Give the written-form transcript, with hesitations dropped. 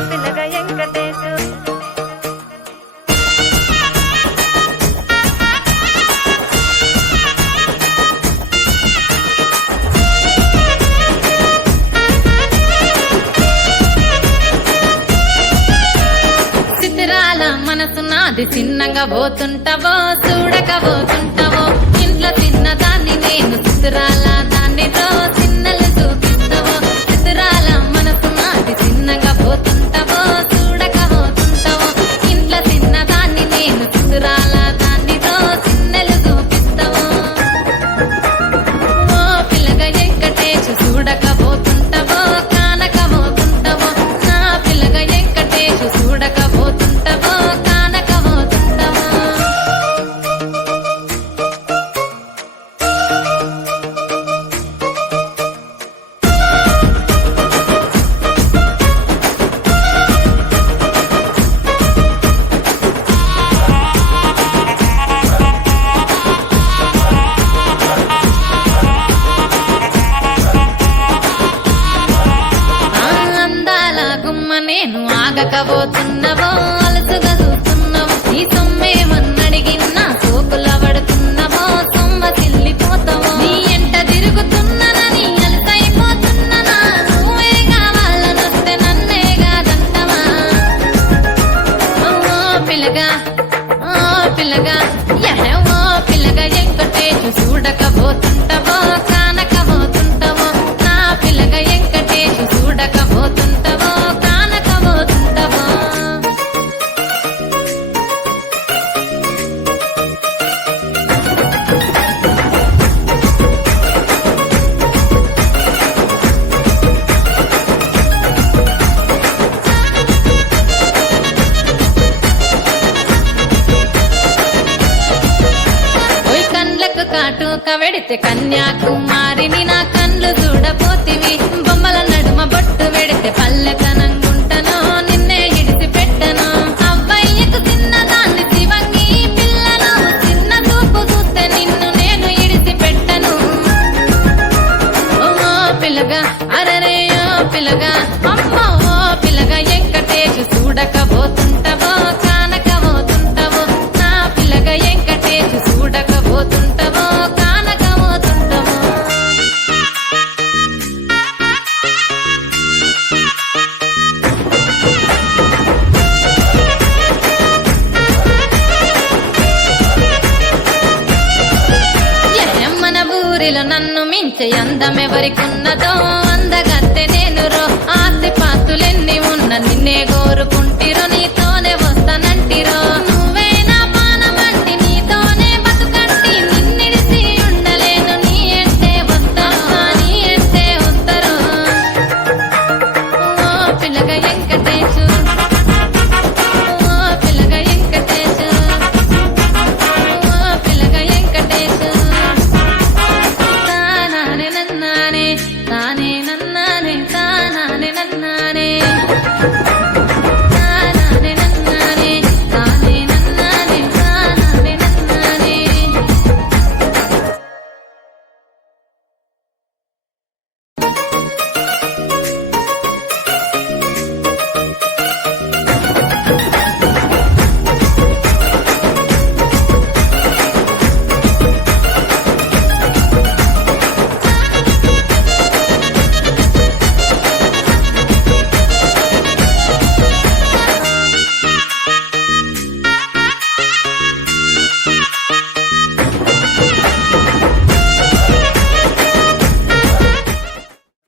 పిల్లగా వెంకటేశు చిత్రాల మనసు నాది చిన్నగా పోతుంటావో చూడకపోతుంటావో ఇంట్లో చిన్నదాన్ని నేను చిత్రాల దాన్నితో చిన్నలు చూపిస్తావో చిత్రాల మనసు నాది చిన్నగా పోతుంటావో చూడకపోతుంటావో ఇంట్లో చిన్నదాన్ని నేను చిత్రాల దాన్నితో చిన్నలు చూపిస్తావో ఓ పిల్లగా వెంకటేశు చూడకపోతుంటావో కానకపోతుంటావో నా పిల్లగా వెంకటేశు చూడకపోతుంటావో కానకపోతుంటావో అందాల గుమ్మ నేను ఆగకపోతున్నావో అలసుగా చూస్తున్నావో నీ సొమ్మేమన్నడిగినా సోకుల పడుతున్నావో సొమ్మ చిల్లిపోతావో నీ ఎంట తిరుగుతున్నానని అలసైపోతున్నానా నువ్వే కావాలనొస్తే నన్నే కాదంటవా ఓ పిల్లగా ఓ పిల్లగా ఓ పిల్లగా వెంకటేశు చూడకపోతుంటావో కానకపోతుంటావో నా పిల్లగా వెంకటేశు చూడకపోతుంటావో కానకపోతుంటావో ఓయ్ కండ్లకు కాటుక వెడితే కన్యాకుమారిని నా కండ్లు చూడపోతివి బొమ్మల నడుమ బొట్టు వెడితే పల్లెతనంగుంటను నిన్నే ఇడిసి పెట్టను అవ్వయ్యకు చిన్నదాన్ని శివంగి పిల్లను చిన్న చూపు చూస్తే నిన్ను నేను ఇడిసి పెట్టను ఓ పిల్లగా అరరే ఓ పిల్లగా అమ్మో ఓ పిల్లగా వెంకటేశు చూడకపోతుంటావో కానకపోతుంటావో నా పిల్లగా వెంకటేశు చూడకపోతుంటావో కానకపోతుంటావో మన ఊరిలో నన్ను మించే అందమెవరికున్నదో అందగత్తె నేను రో ఆస్తి పాస్తులెన్ని ఉన్న నిన్నే కోరుకుంటిరో నీతోనే వస్తానంటిరో నువ్వే నా పానమంటి నీతోనే బతుకంటి నిన్నిడిసి ఉండలేను నీ అంటే వస్తాను నీ అంటే వస్తారు ఓ పిల్లగా వెంకటేశు